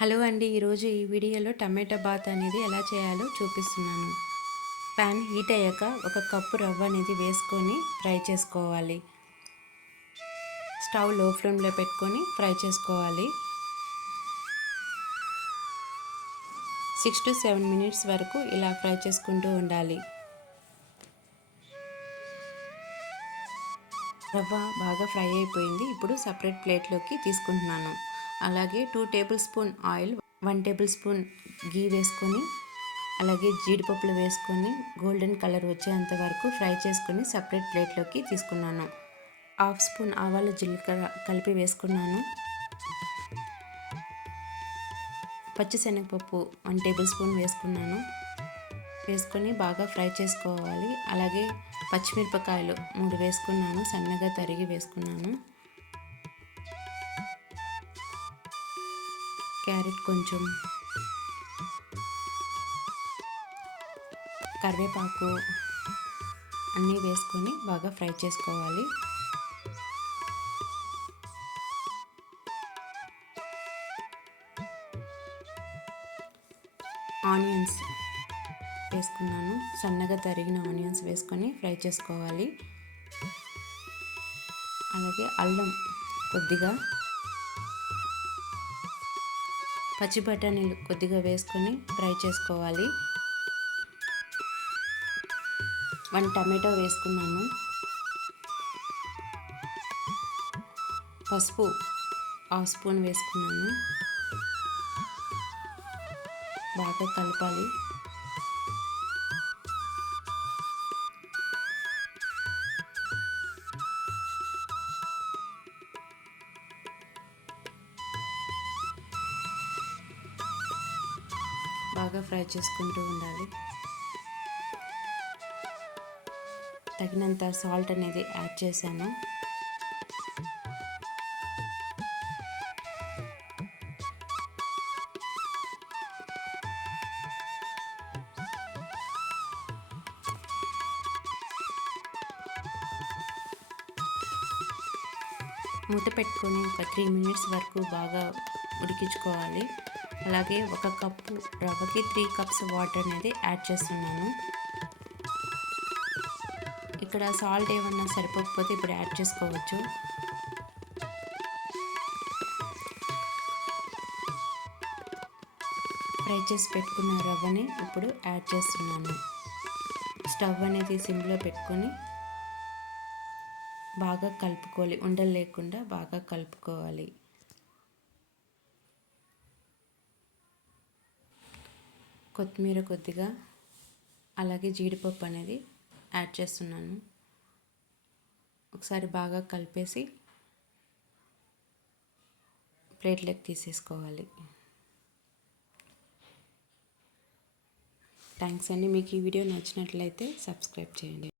Hello అండి, ఈరోజు ఈ వీడియోలో టమాటా బాత్ అనేది ఎలా చేయాలో చూపిస్తున్నాను. ప్యాన్ హీట్ అయ్యాక ఒక కప్పు రవ్వ అనేది వేసుకొని ఫ్రై చేసుకోవాలి. స్టవ్ లో ఫ్లేమ్లో పెట్టుకొని ఫ్రై చేసుకోవాలి. 6 to 7 minutes వరకు ఇలా ఫ్రై చేసుకుంటూ ఉండాలి. రవ్వ బాగా ఫ్రై అయిపోయింది. ఇప్పుడు సపరేట్ ప్లేట్లోకి తీసుకుంటున్నాను. అలాగే 2 tablespoon oil, 1 tablespoon గీ వేసుకొని, అలాగే జీడిపప్పులు వేసుకొని గోల్డెన్ కలర్ వచ్చేంత వరకు ఫ్రై చేసుకొని సపరేట్ ప్లేట్లోకి తీసుకున్నాను. 1/2 స్పూన్ ఆవాలు, జీలకర్ర కలిపి వేసుకున్నాను. పచ్చిశనగపప్పు 1 టేబుల్ స్పూన్ వేసుకున్నాను. వేసుకొని బాగా ఫ్రై చేసుకోవాలి. అలాగే పచ్చిమిరపకాయలు 3 వేసుకున్నాను, సన్నగా తరిగి వేసుకున్నాను. క్యారెట్ కొంచెం, కరివేపాకు అన్నీ వేసుకొని బాగా ఫ్రై చేసుకోవాలి. ఆనియన్స్ వేసుకున్నాను, సన్నగా తరిగిన ఆనియన్స్ వేసుకొని ఫ్రై చేసుకోవాలి. అలాగే అల్లం కొద్దిగా, పచ్చి బఠానీలు కొద్దిగా వేసుకొని ఫ్రై చేసుకోవాలి. 1 టమాటో వేసుకున్నాను. పసుపు 1/2 స్పూన్ వేసుకున్నాను. బాగా కలపాలి. బాగా ఫ్రై చేసుకుంటూ ఉండాలి. తగినంత సాల్ట్ అనేది యాడ్ చేశాను. మూత పెట్టుకొని ఒక 3 minutes వరకు బాగా ఉడికించుకోవాలి. అలాగే 1 కప్పు రవ్వకి 3 cups వాటర్ అనేది యాడ్ చేస్తున్నాను. ఇక్కడ సాల్ట్ ఏమన్నా సరిపోకపోతే ఇప్పుడు యాడ్ చేసుకోవచ్చు. ఫ్రై చేసి పెట్టుకున్న రవ్వని ఇప్పుడు యాడ్ చేస్తున్నాను. స్టవ్ అనేది సిమ్లో పెట్టుకొని బాగా కలుపుకోవాలి, ఉండలు లేకుండా బాగా కలుపుకోవాలి. కొత్తిమీర కొద్దిగా, అలాగే జీడిపప్పు అనేది యాడ్ చేస్తున్నాను. ఒకసారి బాగా కలిపేసి ప్లేట్లోకి తీసేసుకోవాలి. థ్యాంక్స్ అండి. మీకు ఈ వీడియో నచ్చినట్లయితే సబ్స్క్రైబ్ చేయండి.